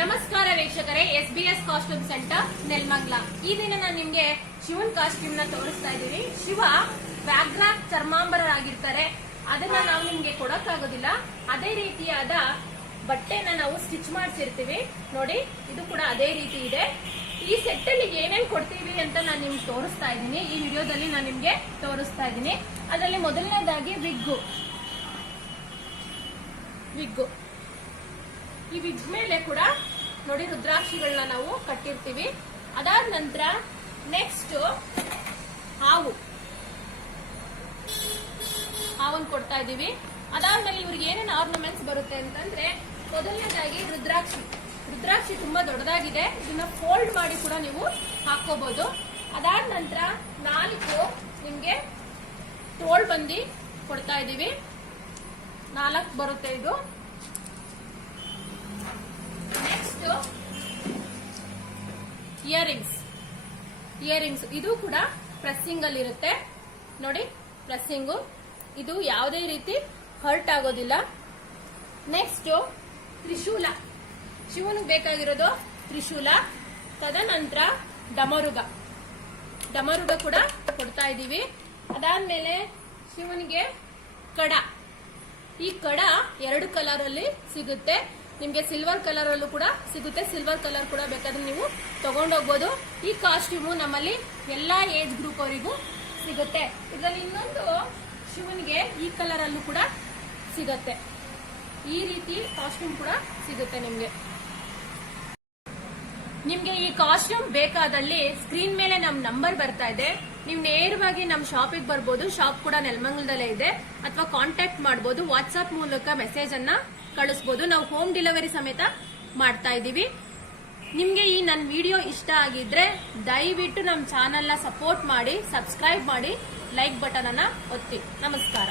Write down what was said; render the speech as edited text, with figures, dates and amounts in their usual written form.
ನಮಸ್ಕಾರ ವೀಕ್ಷಕರೇ, SBS costume centre Nelamangala. ಈ ದಿನ ನಾನು ನಿಮ್ಗೆ ಶಿವನ್ ಕಾಸ್ಟ್ಯೂಮ್ ನ ತೋರಿಸ್ತಾ ಇದ್ದೀನಿ. ಶಿವ ವ್ಯಾಘ್ರ ಚರ್ಮಾಂಬರರಾಗಿರ್ತಾರೆ. ಅದನ್ನ ನಾವು ನಿಮ್ಗೆ ಕೊಡಕ್ಕಾಗೋದಿಲ್ಲ. ಅದೇ ರೀತಿಯಾದ ಬಟ್ಟೆನ ನಾವು ಸ್ಟಿಚ್ ಮಾಡಿಸಿರ್ತೀವಿ ನೋಡಿ. ಇದು ಕೂಡ ಅದೇ ರೀತಿ ಇದೆ. ಈ ಸೆಟ್ ಅಲ್ಲಿ ಏನೇನ್ ಕೊಡ್ತೀವಿ ಅಂತ ನಾನು ನಿಮ್ಗೆ ತೋರಿಸ್ತಾ ಇದ್ದೀನಿ. ಈ ವಿಡಿಯೋದಲ್ಲಿ ನಾನು ನಿಮ್ಗೆ ತೋರಿಸ್ತಾ ಇದ್ದೀನಿ. ಅದರಲ್ಲಿ ಮೊದಲನೇದಾಗಿ ವಿಗ್ಗು. ಈ ವಿಗ್ ಮೇಲೆ ಕೂಡ ನೋಡಿ ರುದ್ರಾಕ್ಷಿಗಳನ್ನ ನಾವು ಕಟ್ಟಿರ್ತೀವಿ. ಅದಾದ ನಂತರ ನೆಕ್ಸ್ಟ್ ಹಾವನ್ ಕೊಡ್ತಾ ಇದೀವಿ. ಅದಾದ್ಮೇಲೆ ಇವ್ರಿಗೆ ಏನೇನು ಆರ್ನಮೆಂಟ್ಸ್ ಬರುತ್ತೆ ಅಂತಂದ್ರೆ, ಮೊದಲನೇದಾಗಿ ರುದ್ರಾಕ್ಷಿ ತುಂಬಾ ದೊಡ್ಡದಾಗಿದೆ. ಇದನ್ನ ಫೋಲ್ಡ್ ಮಾಡಿ ಕೂಡ ನೀವು ಹಾಕೋಬಹುದು. ಅದಾದ ನಂತರ 4 ನಿಮ್ಗೆ ತೋಳ್ ಬಂದಿ ಕೊಡ್ತಾ ಇದೀವಿ. 4 ಬರುತ್ತೆ ಇದು. ನೆಕ್ಸ್ಟ್ ಇಯರಿಂಗ್ಸ್ ಇದು ಕೂಡ ಪ್ರೆಸ್ಸಿಂಗ್ ಅಲ್ಲಿ ಇರುತ್ತೆ ನೋಡಿ. ಪ್ರೆಸ್ಸಿಂಗು ಇದು ಯಾವುದೇ ರೀತಿ ಹರ್ಟ್ ಆಗೋದಿಲ್ಲ. ನೆಕ್ಸ್ಟ್ ತ್ರಿಶೂಲ, ಶಿವನಿಗೆ ಬೇಕಾಗಿರೋದು ತ್ರಿಶೂಲ. ತದನಂತರ ಡಮರುಗ ಕೂಡ ಕೊಡ್ತಾ ಇದೀವಿ. ಅದಾದ್ಮೇಲೆ ಶಿವನಿಗೆ ಕಡ. ಈ ಕಡ 2 ಕಲರ್ ಅಲ್ಲಿ ಸಿಗುತ್ತೆ. ನಿಮ್ಗೆ ಸಿಲ್ವರ್ ಕಲರ್ ಅಲ್ಲೂ ಕೂಡ ಸಿಗುತ್ತೆ. ಸಿಲ್ವರ್ ಕಲರ್ ಕೂಡ ಬೇಕಾದ್ರೆ ನೀವು ತಗೊಂಡೋಗ್ಬೋದು. ಈ ಕಾಸ್ಟ್ಯೂಮು ನಮ್ಮಲ್ಲಿ ಎಲ್ಲಾ ಏಜ್ ಗ್ರೂಪ್ ಅವರಿಗೂ ಸಿಗುತ್ತೆ. ಇದರಲ್ಲಿ ಇನ್ನೊಂದು ಶಿವನಿಗೆ ಈ ಕಲರ್ ಅಲ್ಲೂ ಕೂಡ ಸಿಗುತ್ತೆ. ಈ ರೀತಿ ಕಾಸ್ಟ್ಯೂಮ್ ಕೂಡ ಸಿಗುತ್ತೆ ನಿಮ್ಗೆ ಈ ಕಾಸ್ಟ್ಯೂಮ್ ಬೇಕಾದಲ್ಲಿ ಸ್ಕ್ರೀನ್ ಮೇಲೆ ನಮ್ ನಂಬರ್ ಬರ್ತಾ ಇದೆ. ನೀವು ನೇರವಾಗಿ ನಮ್ ಶಾಪಿಗೆ ಬರ್ಬೋದು. ಶಾಪ್ ಕೂಡ ನೆಲಮಂಗಲದಲ್ಲೇ ಇದೆ. ಅಥವಾ ಕಾಂಟ್ಯಾಕ್ಟ್ ಮಾಡಬಹುದು. ವಾಟ್ಸ್ಆಪ್ ಮೂಲಕ ಮೆಸೇಜ್ ಅನ್ನ ಕಳಿಸಬಹುದು. ನಾವು ಹೋಮ್ ಡೆಲಿವರಿ ಸಮೇತ ಮಾಡ್ತಾ ಇದೀವಿ. ನಿಮ್ಗೆ ಈ ನನ್ನ ವಿಡಿಯೋ ಇಷ್ಟ ಆಗಿದ್ರೆ ದಯವಿಟ್ಟು ನಮ್ಮ ಚಾನೆಲ್ ನ ಸಪೋರ್ಟ್ ಮಾಡಿ, ಸಬ್ಸ್ಕ್ರೈಬ್ ಮಾಡಿ, ಲೈಕ್ ಬಟನ್ ಅನ್ನ ಒತ್ತಿ. ನಮಸ್ಕಾರ.